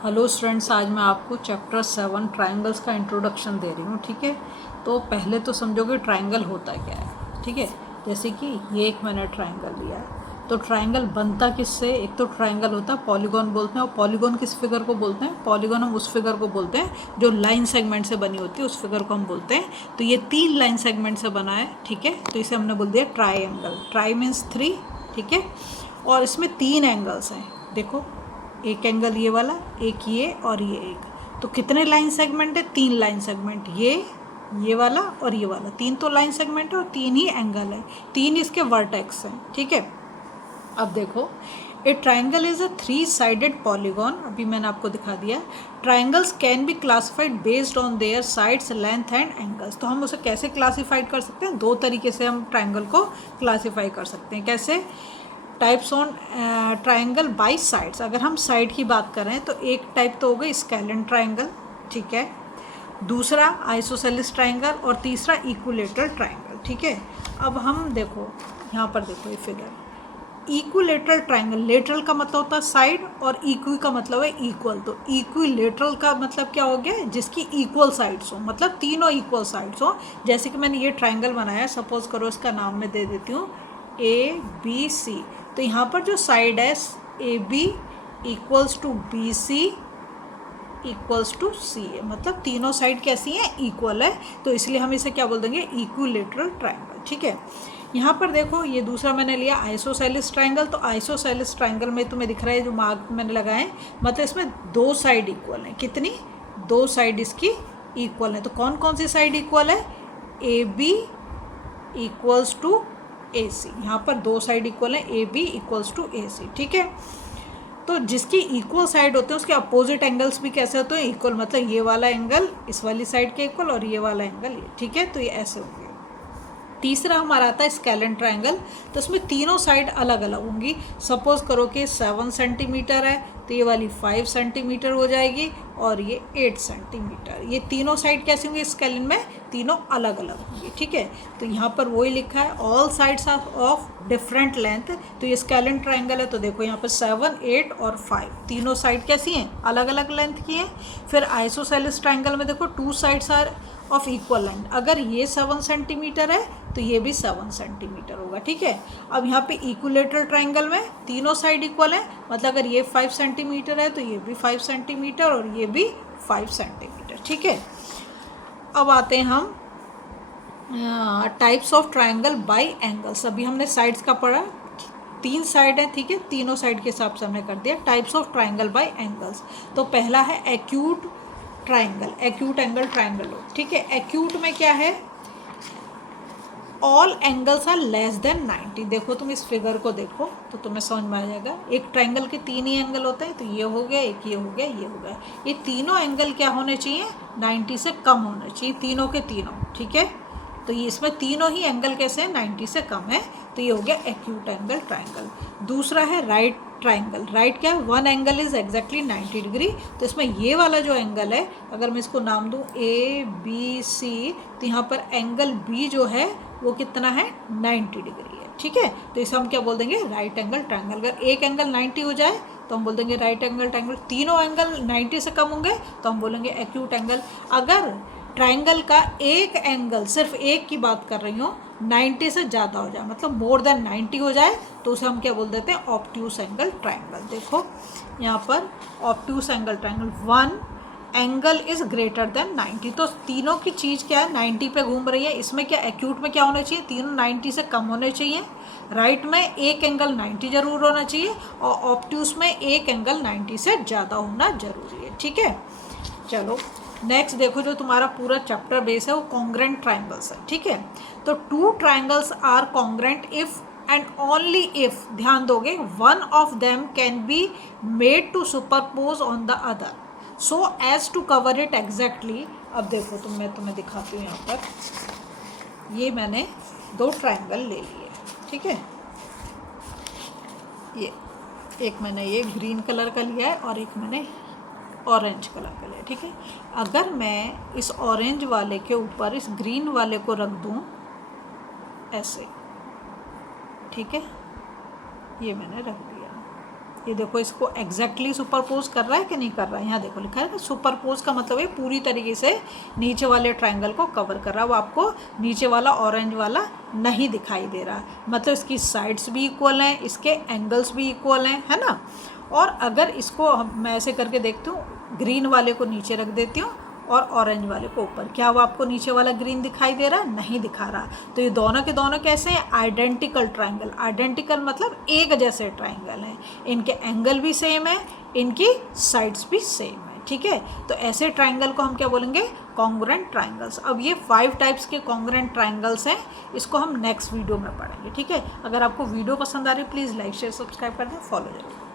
Hello students, आज मैं आपको चैप्टर 7 ट्रायंगल्स का इंट्रोडक्शन दे रही हूँ। ठीक है, तो पहले तो समझोगे ट्रायंगल होता क्या है। ठीक है, जैसे कि ये एक मैंने ट्रायंगल लिया है, तो ट्रायंगल बनता किससे? एक तो ट्रायंगल होता है पॉलीगॉन बोलते हैं, और पॉलीगॉन किस फिगर को बोलते हैं? पॉलीगॉन हम उस फिगर को बोलते हैं जो लाइन सेगमेंट से बनी होती है, उस फिगर को हम बोलते हैं। तो ये 3 लाइन सेगमेंट से बना है। ठीक है, तो इसे हमने बोल दिया ट्रायंगल। Try means 3। ठीक है, और इसमें 3 एंगल्स हैं। देखो, एक एंगल ये वाला, एक ये और ये एक। तो कितने लाइन सेगमेंट है? 3 लाइन सेगमेंट। ये वाला और ये वाला, 3 तो लाइन सेगमेंट है और 3 ही एंगल है, 3 इसके वर्टेक्स हैं। ठीक है, अब देखो, ए ट्राइंगल इज अ 3-साइडेड पॉलीगॉन। अभी मैंने आपको दिखा दिया। Triangles can be classified based on their sides, length and angles. तो हम उसे कैसे क्लासीफाइड कर सकते हैं? 2 तरीके से हम ट्राइंगल को क्लासीफाई कर सकते हैं। कैसे? Types on triangle by sides. अगर हम साइड की बात करें तो एक टाइप तो हो गई स्केलन ट्राइंगल। ठीक है, दूसरा आइसोसेलिस ट्राइंगल और तीसरा इक्विलेटरल ट्राइंगल। ठीक है, अब हम देखो, यहाँ पर देखो ये फिगर। इक्विलेटरल ट्राइंगल, लेटरल का मतलब होता है साइड और इक्वी का मतलब है इक्वल। तो इक्विलेटरल का मतलब क्या हो गया? जिसकी इक्वल साइड्स हो, मतलब तीनों इक्वल साइड्स हो। जैसे कि मैंने ये ट्राइंगल बनाया, सपोज करो इसका नाम मैं दे देती हूँ ABC। तो यहाँ पर जो साइड है AB equals to BC equals to C है, मतलब तीनों साइड कैसी हैं? इक्वल है। तो इसलिए हम इसे क्या बोल देंगे? Equilateral triangle. ठीक है, यहाँ पर देखो, ये दूसरा मैंने लिया आइसोसेलिस ट्राइंगल। तो आइसोसेलिस ट्राइंगल में तुम्हें दिख रहा है जो मार्क मैंने लगाए, मतलब इसमें 2 साइड इक्वल हैं। कितनी? 2 साइड इसकी इक्वल है। तो कौन कौन सी साइड इक्वल है? AB equals to AC। यहाँ पर 2 साइड इक्वल है, AB इक्वल्स टू AC। ठीक है, तो जिसकी इक्वल साइड होते हैं उसके अपोजिट एंगल्स भी कैसे होते हैं? इक्वल। मतलब ये वाला एंगल इस वाली साइड के इक्वल और ये वाला एंगल ये। ठीक है, तो ये ऐसे हो गया। तीसरा हमारा आता है स्केलन ट्राइंगल। तो इसमें तीनों साइड अलग अलग होंगी। सपोज करो कि 7 सेंटीमीटर है, तो ये वाली 5 सेंटीमीटर हो जाएगी और ये 8 सेंटीमीटर। ये तीनों साइड कैसे होंगे स्केलन में? तीनों अलग अलग होंगी। ठीक है, तो यहाँ पर वही लिखा है, all sides are of different length. तो ये स्केलन ट्राइंगल है। तो देखो यहाँ पर 7, 8 और 5 तीनों साइड कैसी हैं? अलग अलग लेंथ की हैं। फिर आइसोसेलिस ट्राइंगल में देखो, 2 sides are of equal length. अगर ये 7 सेंटीमीटर है तो ये भी 7 सेंटीमीटर होगा। ठीक है, अब यहाँ पे इक्विलेटरल ट्राइंगल में तीनों साइड इक्वल है, मतलब अगर ये 5 सेंटीमीटर है तो ये भी 5 सेंटीमीटर और ये भी 5 सेंटीमीटर। ठीक है, अब आते हैं हम types of triangle by angles. अभी हमने साइड्स का पढ़ा, 3 साइड है। ठीक है, तीनों साइड के हिसाब से हमने कर दिया। Types of triangle by angles, तो पहला है acute triangle, acute angle triangle हो। ठीक है, एक्यूट में क्या है? All angles are less than 90। देखो, तुम इस फिगर को देखो तो तुम्हें समझ में आ जाएगा। एक ट्राइंगल के 3 ही एंगल होते हैं, तो ये हो गया, एक ये हो गया, ये हो गया। ये तीनों एंगल क्या होने चाहिए? 90 से कम होने चाहिए, तीनों के तीनों। ठीक है, तो ये इसमें तीनों ही एंगल कैसे हैं? 90 से कम है। तो ये हो गया एक्यूट एंगल ट्राइंगल। दूसरा है राइट ट्राइंगल। राइट क्या है? 1 एंगल इज एग्जैक्टली 90 डिग्री। तो इसमें ये वाला जो एंगल है, अगर मैं इसको नाम दूँ ABC, तो यहाँ पर एंगल B जो है वो कितना है? 90 डिग्री है। ठीक है, तो इसे हम क्या बोल देंगे? Right angle triangle. अगर एक एंगल 90 हो जाए तो हम बोल देंगे राइट एंगल ट्राइंगल। तीनों एंगल 90 से कम होंगे तो हम बोलेंगे एक्यूट एंगल। अगर ट्राइंगल का एक एंगल, सिर्फ एक की बात कर रही हूँ, 90 से ज़्यादा हो जाए, मतलब मोर देन 90 हो जाए, तो उसे हम क्या बोल देते हैं? Obtuse angle triangle. देखो यहाँ पर obtuse angle triangle, 1 angle is greater than 90। तो तीनों की चीज़ क्या है? 90 पे घूम रही है। इसमें क्या, एक्यूट में क्या होना चाहिए? तीनों 90 से कम होने चाहिए। राइट में एक एंगल 90 जरूर होना चाहिए, और ऑब्ट्यूस में एक एंगल 90 से ज़्यादा होना जरूरी है। ठीक है, चलो नेक्स्ट देखो, जो तुम्हारा पूरा चैप्टर बेस है वो कॉन्ग्रेंट ट्राइंगल्स है। ठीक है, तो 2 triangles are congruent if and only if, ध्यान दोगे, one of them can be made to superpose on the other so as to cover it exactly। अब देखो, मैं तुम्हें दिखाती हूँ। यहाँ पर ये मैंने 2 ट्राइंगल ले लिए। ठीक है, ये एक मैंने ये ग्रीन कलर का लिया है और एक मैंने ऑरेंज कलर का लिया। ठीक है, अगर मैं इस ऑरेंज वाले के ऊपर इस ग्रीन वाले को रख दूँ ऐसे, ठीक है, ये मैंने रख दिया। ये देखो इसको एग्जैक्टली सुपरपोज कर रहा है कि नहीं कर रहा है, यहाँ देखो लिखा है सुपरपोज का मतलब है पूरी तरीके से नीचे वाले ट्रायंगल को कवर कर रहा है। वो आपको नीचे वाला ऑरेंज वाला नहीं दिखाई दे रहा, मतलब इसकी साइड्स भी इक्वल हैं, इसके एंगल्स भी इक्वल हैं, है ना। और अगर इसको मैं ऐसे करके देखती हूँ, ग्रीन वाले को नीचे रख देती हूँ और ऑरेंज वाले को ऊपर, क्या वो आपको नीचे वाला ग्रीन दिखाई दे रहा है? नहीं दिखा रहा। तो ये दोनों के दोनों कैसे हैं? Identical triangle. आइडेंटिकल मतलब एक जैसे ट्रायंगल हैं, इनके एंगल भी सेम है, इनकी साइड्स भी सेम है, ठीक है। तो ऐसे ट्रायंगल को हम क्या बोलेंगे? Congruent triangles. अब ये 5 टाइप्स के कॉन्ग्रुएंट ट्रायंगल्स हैं, इसको हम नेक्स्ट वीडियो में पढ़ेंगे, ठीक है। अगर आपको वीडियो पसंद आ रही है प्लीज़ लाइक शेयर सब्सक्राइब कर दें, फॉलो जरूर।